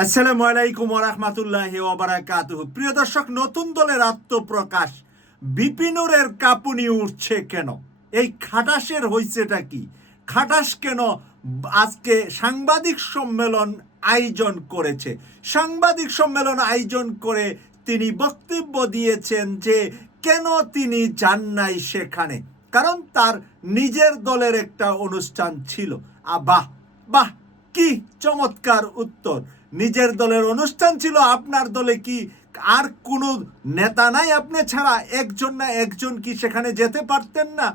আসসালামু আলাইকুম ওরহমাতুল্লাহ ওবারাকাতুহ প্রিয় দর্শক, নতুন দলের আত্মপ্রকাশ বিপিনুরের কাপুনি উঠছে কেন? এই খাটাসের হইছেটা কি? খাটাস কেন আজকে সাংবাদিক সম্মেলন আয়োজন করেছে? সাংবাদিক সম্মেলন আয়োজন করে তিনি বক্তব্য দিয়েছেন যে কেন তিনি যান নাই সেখানে? কারণ তার নিজের দলের একটা অনুষ্ঠান ছিল। আ, বাহ বাহ, কি চমৎকার উত্তর। নিজের দলের অনুষ্ঠান ছিল, আপনার দলে কি আর কোনো নেতা নাই আপনি ছাড়া? একজন না একজন কি সেখানে যেতে পারতেন না?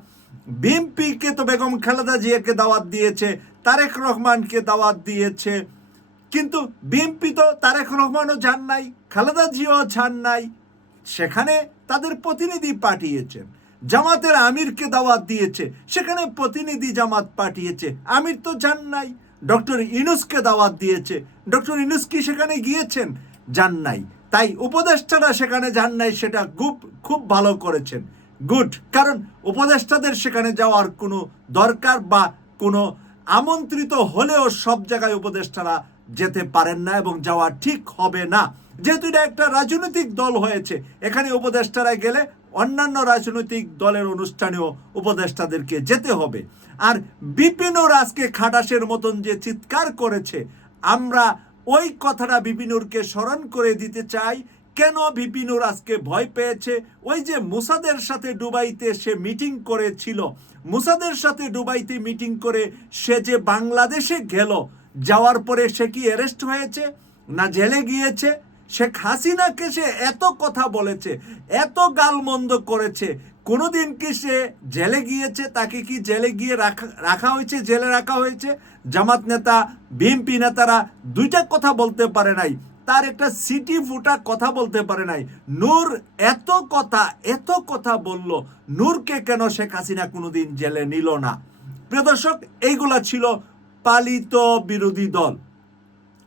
বিএনপিকে তো বেগম খালেদা জিয়াকে দাওয়াত দিয়েছে, তারেক রহমানকে দাওয়াত দিয়েছে। কিন্তু বিএনপি তো তারেক রহমানও যান নাই, খালেদা জিয়াও যান নাই। সেখানে তাদের প্রতিনিধি পাঠিয়েছেন, জামাতের আমিরকে দাওয়াত দিয়েছে, সেখানে প্রতিনিধি জামাত পাঠিয়েছে, আমির তো যান নাই। ডক্টর ইনুসকে দাওয়াত দিয়েছে। ডক্টর ইনুস কি সেখানে গিয়েছেন? যান নাই। তাই উপদেষ্টারা সেখানে যান নাই সেটা খুব খুব ভালো করেছেন। গুড। কারণ উপদেষ্টাদের সেখানে যাওয়ার কোনো দরকার বা কোনো আমন্ত্রিত হলেও সব জায়গায় উপদেষ্টারা যেতে পারেন না এবং যাওয়া ঠিক হবে না। যেহেতু এটা একটা রাজনৈতিক দল হয়েছে, এখানে উপদেষ্টারা গেলে অন্যান্য রাজনৈতিক দলের অনুষ্ঠানেও উপদেষ্টাদেরকে যেতে হবে। আর বিপিনুর আজকে খাটাসের মতন যে চিৎকার করেছে, আমরা ওই কথাটা বিপিনুরকে স্মরণ করে দিতে চাই, কেন বিপিনুর আজকে ভয় পেয়েছে? ওই যে মুসাদের সাথে ডুবাইতে সে মিটিং করেছিল, মুসাদের সাথে ডুবাইতে মিটিং করে সে যে বাংলাদেশে গেল, যাওয়ার পরে সে কি অ্যারেস্ট হয়েছে না জেলে গিয়েছে? শেখ হাসিনাকে সে এত কথা বলেছে, এত গালমন্দ করেছে, কোনোদিন কি সে জেলে গিয়েছে? তাকে কি জেলে গিয়ে রাখা রাখা হয়েছে, জেলে রাখা হয়েছে? জামাত নেতা, বিএনপি নেতারা দুইটা কথা বলতে পারে নাই। তার একটা সিটি ফুটা কথা বলতে পারে নাই। নূর এত কথা এত কথা বলল, নূরকে কেন শেখ হাসিনা কোনোদিন জেলে নিল না? প্রিয় দর্শক, এইগুলা ছিল পালিত বিরোধী দল।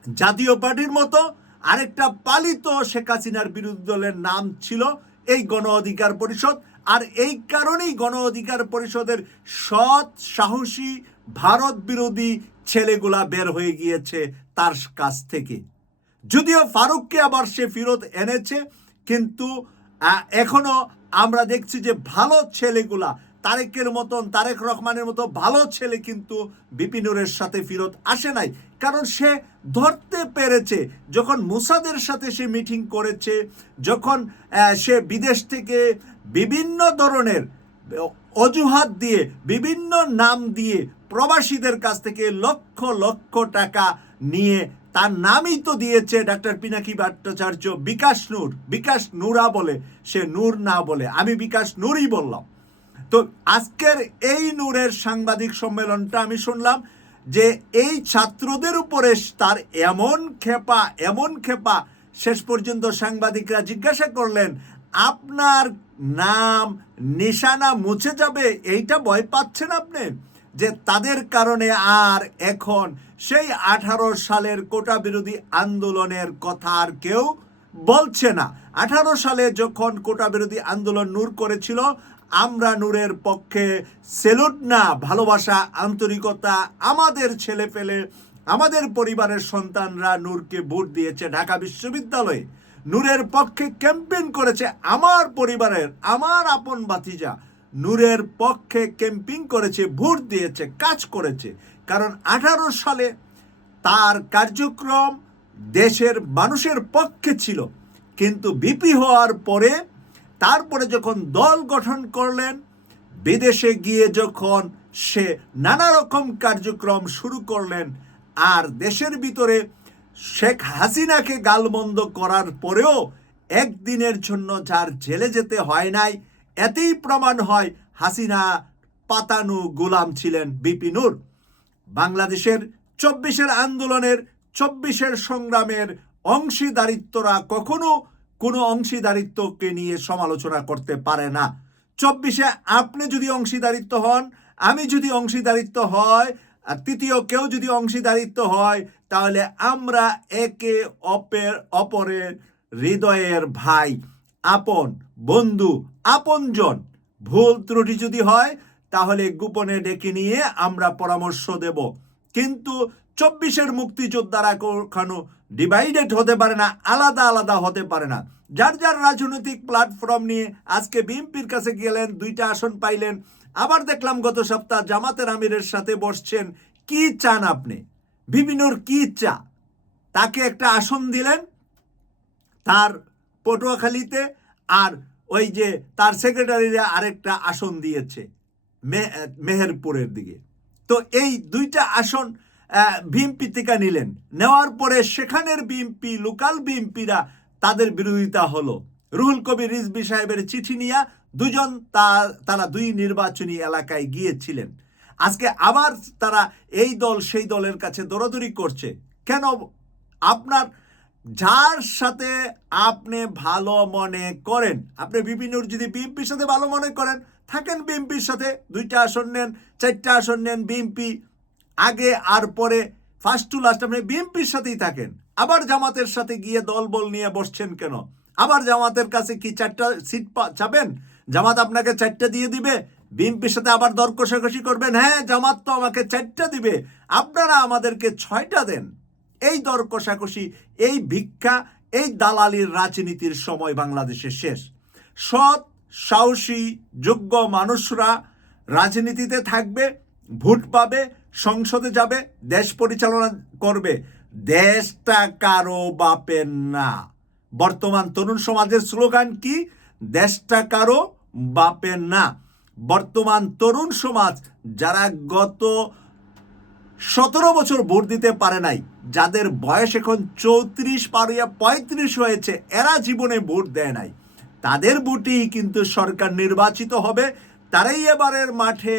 জাতীয় পার্টির মতো আরেকটা পালিত শেখ হাসিনার বিরোধী দলের নাম ছিল এই গণ অধিকার পরিষদ। আর এই কারণেই গণ অধিকার পরিষদের সৎ সাহসী ভারত বিরোধী ছেলেগুলা বের হয়ে গিয়েছে তার কাছ থেকে। যদিও ফারুককে আবার সে ফেরত এনেছে কিন্তু আহ, এখনও আমরা দেখছি যে ভালো ছেলেগুলা তারেকের মতন, তারেক রহমানের মতো ভালো ছেলে কিন্তু বিপিনুরের সাথে ফিরত আসে নাই। কারণ সে ধরতে পেরেছে, যখন মুসাদের সাথে সে মিটিং করেছে, যখন সে বিদেশ থেকে বিভিন্ন ধরনের অজুহাত দিয়ে, বিভিন্ন নাম দিয়ে প্রবাসীদের কাছ থেকে লক্ষ লক্ষ টাকা নিয়ে, তার নামই তো দিয়েছে ডাক্তার পিনাকি ভট্টাচার্য বিকাশ নূর, বিকাশ নূরা বলে, সে নূর না বলে। আমি বিকাশ নূরই বললাম। তো আজকের এই নূরের সাংবাদিক সম্মেলনটা আমি শুনলাম যে এই ছাত্রদের উপরে তার এমন খেপা এমন খেপা, শেষ পর্যন্ত সাংবাদিকরা জিজ্ঞাসা করলেন, আপনার নাম, নিশানা মুছে যাবে? এইটা ভয় পাচ্ছেন আপনি? যে তাদের কারণে আর এখন সেই আঠারো সালের কোটা বিরোধী আন্দোলনের কথা আর কেউ বলছে না। আঠারো সালে যখন কোটা বিরোধী আন্দোলন নূর করেছিল আমরা নূরের পক্ষে সেলুট না, ভালোবাসা, আন্তরিকতা আমাদের ছেলে পেলে, আমাদের পরিবারের সন্তানরা নূরকে ভোট দিয়েছে ঢাকা বিশ্ববিদ্যালয়ে। নূরের পক্ষে ক্যাম্পেইন করেছে আমার পরিবারের, আমার আপন ভাতিজা। নূরের পক্ষে ক্যাম্পিং করেছে, ভোট দিয়েছে, কাজ করেছে। কারণ আঠারো সালে তার কার্যক্রম দেশের মানুষের পক্ষে ছিল। কিন্তু বিপি হওয়ার পরে তারপরে যখন দল গঠন করলেন, বিদেশে গিয়ে যখন সে নানা রকম কার্যক্রম শুরু করলেন, আর দেশের ভিতরে শেখ হাসিনাকে গালমন্দ করার পরেও একদিনের জন্য যার জেলে যেতে হয় নাই, এতেই প্রমাণ হয় হাসিনা পাতানু গোলাম ছিলেন বিপিনুর বাংলাদেশের চব্বিশের আন্দোলনের, চব্বিশের সংগ্রামের অংশীদারিত্বরা কখনো কোনো অংশীদারিত্বকে নিয়ে সমালোচনা করতে পারে না। চব্বিশে আপনি যদি অংশীদারিত্ব হন, আমি যদি অংশীদারিত্ব হয়, আর তৃতীয় কেউ যদি অংশীদারিত্ব হয়, তাহলে আমরা একে অপের, অপরের হৃদয়ের ভাই, আপন, বন্ধু, আপনজন। ভুল ত্রুটি যদি হয়, তাহলে গোপনে ডেকে নিয়ে আমরা পরামর্শ দেব। কিন্তু চব্বিশের মুক্তিযোদ্ধারা কখনো ডিভাইডেড হতে পারে না, আলাদা আলাদা হতে পারে না। যার যার রাজনৈতিক প্ল্যাটফর্ম নিয়ে আজকে বিএনপির কাছে গেলেন, দুইটা আসন পাইলেন, আবার দেখলাম গত সপ্তাহ জামাতের আমিরের সাথে বসছেন। কি চান আপনি? বিভিন্নর কি চা তাকে একটা আসন দিলেন তার পটুয়াখালীতে আর ওই যে তার সেক্রেটারিরা আরেকটা আসন দিয়েছে মেহেরপুরের দিকে। তো এই দুইটা আসন বিএমপি থেকে নিলেন। নেওয়ার পরে সেখানের বিএমপি লোকাল বিএমপিরা তাদের বিরোধিতা হলো। রুহুল কবির রিজবি সাহেবের চিঠি নিয়ে দুজন তা, তারা দুই নির্বাচনী এলাকায় গিয়েছিলেন। আজকে আবার তারা এই দল, সেই দলের কাছে দৌড়াদৌড়ি করছে। কেন? আপনার, যার সাথে আপনি ভালো মনে করেন, আপনি বিভিন্নর যদি বিএনপির সাথে ভালো মনে করেন, থাকেন বিএনপির সাথে, দুইটা আসন নেন, চারটা আসন নেন বিএনপি আগে আর পরে ফার্স্ট টু লাস্ট আপনি বিএনপির সাথেই থাকেন। আবার জামাতের সাথে গিয়ে দলবল নিয়ে বসছেন কেন? আবার জামাতের কাছে কি চারটা সিট চাবেন? জামাত আপনাকে চারটা দিয়ে দিবে বিএনপির সাথে আবার দর কষাকষি করবেন হ্যাঁ জামাত তো আমাকে চারটা দিবে, আপনারা আমাদেরকে ছয়টা দেন। এই দর কষাকষি, এই ভিক্ষা, এই দালালির রাজনীতির সময় বাংলাদেশে শেষ। সৎ, সাহসী, যোগ্য মানুষরা রাজনীতিতে থাকবে, ভোট পাবে সংসদে যাবে, দেশ পরিচালনা করবে। দেশটা কারও বাপের না। বর্তমান তরুণ সমাজের স্লোগান কি? দেশটা কারও বাপের না। বর্তমান তরুণ সমাজ, যারা গত সতেরো বছর ভোট দিতে পারে নাই, যাদের বয়স এখন চৌত্রিশ পারিয়া পঁয়ত্রিশ হয়েছে, এরা জীবনে ভোট দেয় নাই। তাদের ভোটেই কিন্তু সরকার নির্বাচিত হবে। তারাই এবারের মাঠে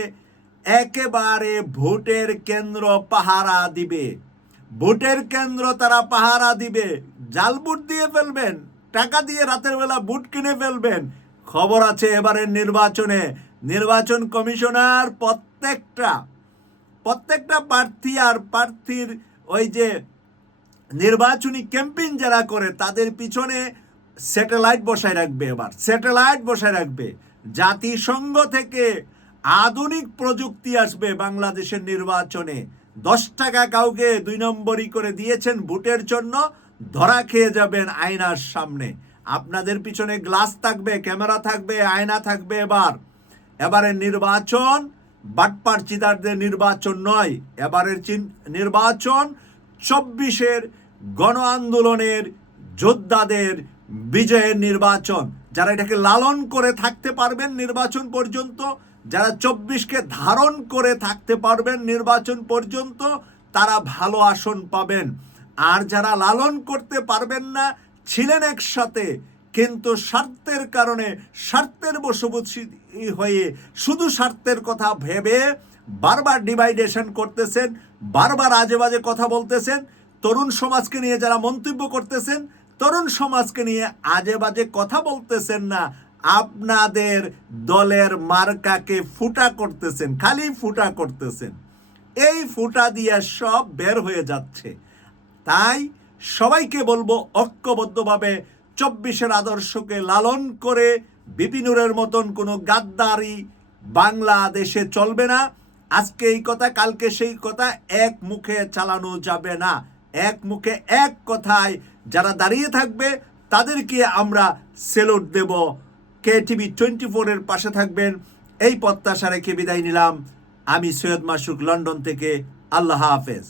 একেবারে ভোটের কেন্দ্র পাহারা দিবে। ভোটের কেন্দ্র তারা পাহারা দিবে। জাল বুট দিয়ে ফেলবেন, টাকা দিয়ে রাতের বেলা বুট কিনে ফেলবেন। খবর আছে এবারের নির্বাচনে। নির্বাচন কমিশনার প্রত্যেকটা প্রত্যেকটা প্রার্থী আর প্রার্থীর ওই যে নির্বাচনী ক্যাম্পেইন যারা করে, তাদের পিছনে স্যাটেলাইট বসায় রাখবে এবার। স্যাটেলাইট বসায় রাখবে। জাতিসংঘ থেকে আধুনিক প্রযুক্তি আসবে বাংলাদেশের নির্বাচনে। দশ টাকা কাউকে দুই নম্বরই করে দিয়েছেন ভোটের জন্য, ধরা খেয়ে যাবেন আয়নার সামনে। আপনাদের পিছনে গ্লাস থাকবে, ক্যামেরা থাকবে, আয়না থাকবে এবার। এবারে নির্বাচন বাটপার চিদারদের নির্বাচন নয়, এবারের চিন- নির্বাচন চব্বিশের গণ আন্দোলনের যোদ্ধাদের বিজয়ের নির্বাচন। যারা এটাকে লালন করে থাকতে পারবেন নির্বাচন পর্যন্ত যারা চব্বিশকে ধারণ করে থাকতে পারবেন নির্বাচন পর্যন্ত, তারা ভালো আসন পাবেন। আর যারা লালন করতে পারবেন না, ছিলেন একসাথে, কিন্তু স্বার্থের কারণে, স্বার্থের বশবর্তী হয়ে শুধু স্বার্থের কথা ভেবে বারবার ডিভাইডেশন করতেছেন, বারবার আজে বাজে কথা বলতেছেন। তরুণ সমাজকে নিয়ে যারা মন্তব্য করতেছেন, তরুণ সমাজকে নিয়ে আজে বাজে কথা বলতেছেন না। আপনাদের দলের মার্কাকে ফুটা করতেছেন, খালি ফুটা করতেছেন। এই ফুটা দিয়ে সব বের হয়ে যাচ্ছে। তাই সবাইকে বলব ঐক্যবদ্ধভাবে চব্বিশের আদর্শকে লালন করে বিপিনুরের মতন কোনো গাদ্দারি বাংলাদেশে চলবে না। আজকে এই কথা, কালকে সেই কথা, এক মুখে চালানো যাবে না। এক মুখে এক কথায় যারা দাঁড়িয়ে থাকবে, তাদেরকে আমরা সেলুট দেব। কে টিভি টোয়েন্টি ফোরের পাশে থাকবেন। এই প্রত্যাশা রেখে বিদায় নিলাম। আমি সৈয়দ মাসুক, লন্ডন থেকে। আল্লাহ হাফেজ।